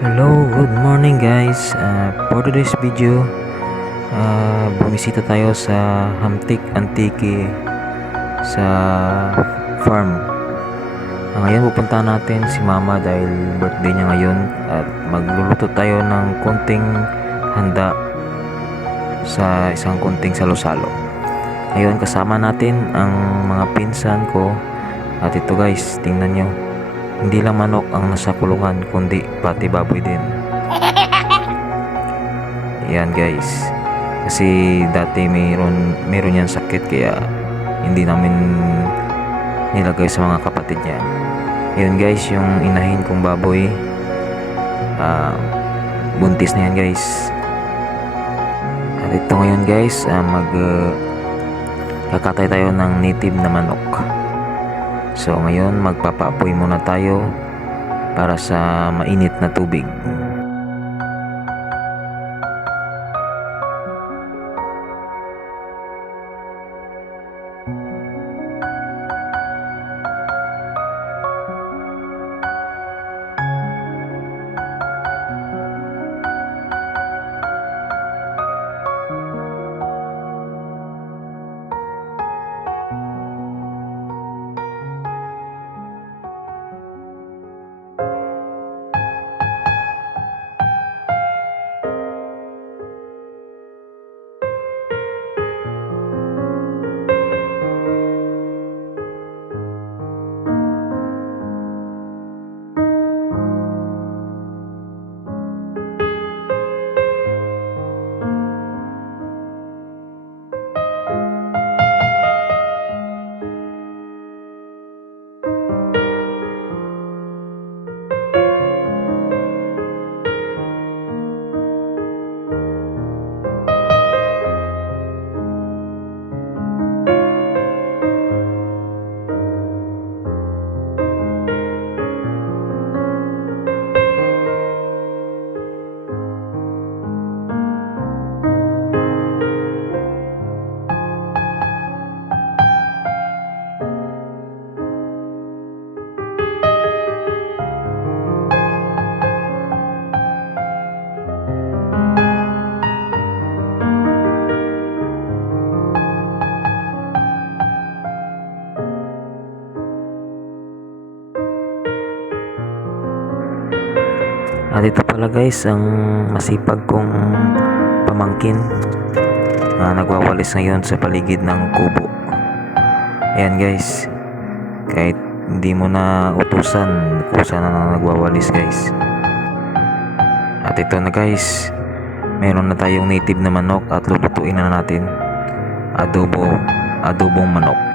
Hello, good morning guys. For today's video, bumisita tayo sa Hamtik Antique sa farm. Ngayon pupunta natin si Mama dahil birthday niya ngayon at magluluto tayo ng konting handa sa isang konting salo-salo. Ngayon kasama natin ang mga pinsan ko at ito guys, tingnan nyo. Hindi lang manok ang nasa kulungan kundi pati baboy din. Yan guys. Kasi dati mayroon yan sakit kaya hindi namin nilagay sa mga kapatid niya. Yun guys, yung inahin kong baboy buntis na yan guys. At ito ngayon guys, kakatay tayo ng native na manok. So ngayon magpapaapoy muna tayo para sa mainit na tubig. At ito pala guys ang masipag kong pamangkin na nagwawalis ngayon sa paligid ng kubo. Ayan guys, kahit hindi mo na utusan, kusa na nagwawalis guys. At ito na guys, meron na tayong native na manok at lulutuin na natin. Adobong manok.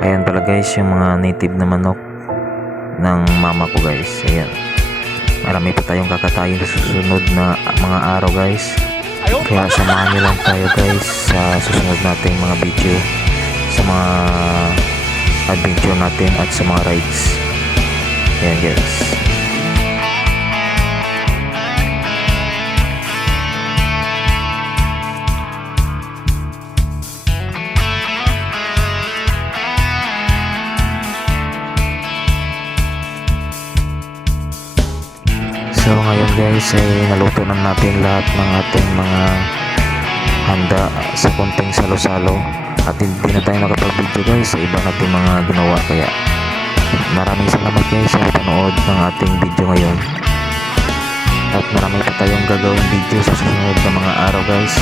Ayan pala guys yung mga native na manok ng mama ko guys. Ayan, marami pa tayong kakatayin sa susunod na mga araw guys, kaya samahan nyo lang tayo guys sa susunod nating mga video, sa mga adventure natin at sa mga rides. Ayan guys. So ngayon guys ay naluto na natin lahat ng ating mga handa sa konting salo-salo at hindi na tayo nakapag-video guys sa iba nating mga ginawa, kaya maraming salamat guys sa panood ng ating video ngayon at marami pa tayong gagawin video sa susunod na mga araw guys.